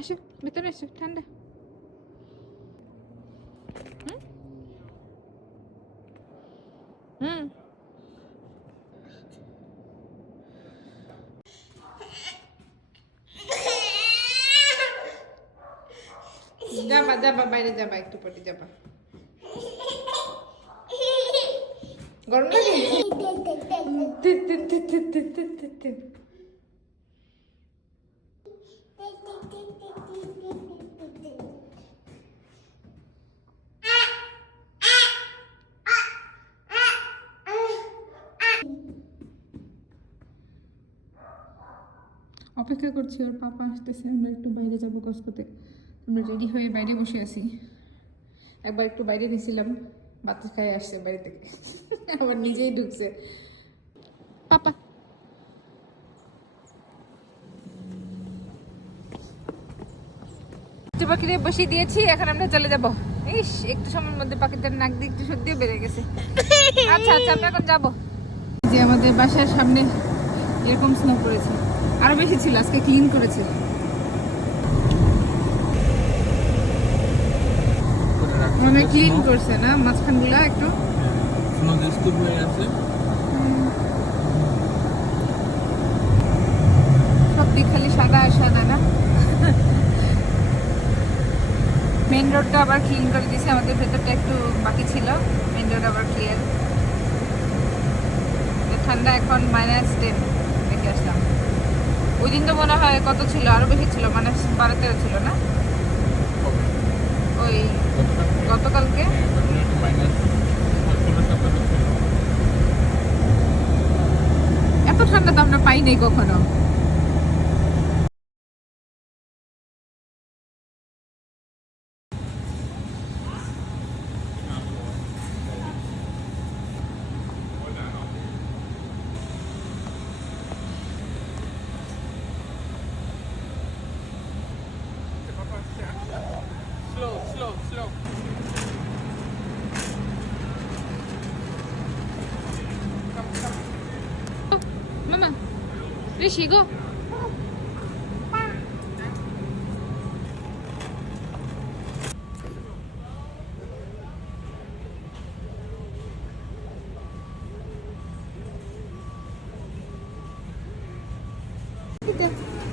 আসো ভেতরে এসো, ঠান্ডা। হুম যাবা যাবা, বাইরে যাবা, একটু পরে যাবা। গরম লাগে? অপেক্ষা করছি ওর পাপা আসতেছে, আমরা একটু বাইরে যাবো কসকোতে। আমরা রেডি হয়ে বাইরে বসে আছি। একবার একটু বাইরে গেছিলাম, বাচ্চা খাই আসছে বাইরে থেকে, আবার নিজেই ঢুকছে পাপা। পাখিরে বসিয়ে দিয়েছি, এখন আমরা চলে যাবো। ইস, একটু সময়ের মধ্যে পাখিটার নাক দিয়ে একটু সর্দিও বেড়ে গেছে। আচ্ছা আচ্ছা, আমরা এখন যাবো। যে আমাদের বাসার সামনে এরকম স্নো পড়েছে, আরো বেশি ছিল, আজকে ক্লিন করেছে। মানে ক্লিন করছে না মাঝখানগুলা একটু স্তূপ হয়ে আছে। সব দিক খালি সাদা আর সাদা না। মেন রোডটা আবার ক্লিন করে দিয়েছে, আমাদের ভেতরটা একটু বাকি ছিল, মেন রোড আবার ক্লিয়ার। ঠান্ডা এখন -10 দেখে আসলাম। ওই দিন তো মনে হয় কত ছিল, আরো বেশি ছিল, -12-13 ছিল না ওই গতকালকে। এত ঠান্ডা তো আমরা পাই নাই কখনো। Slow. মামা ঋষি গো,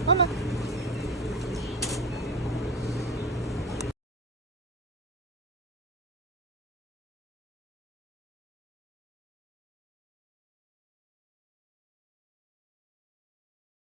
মামা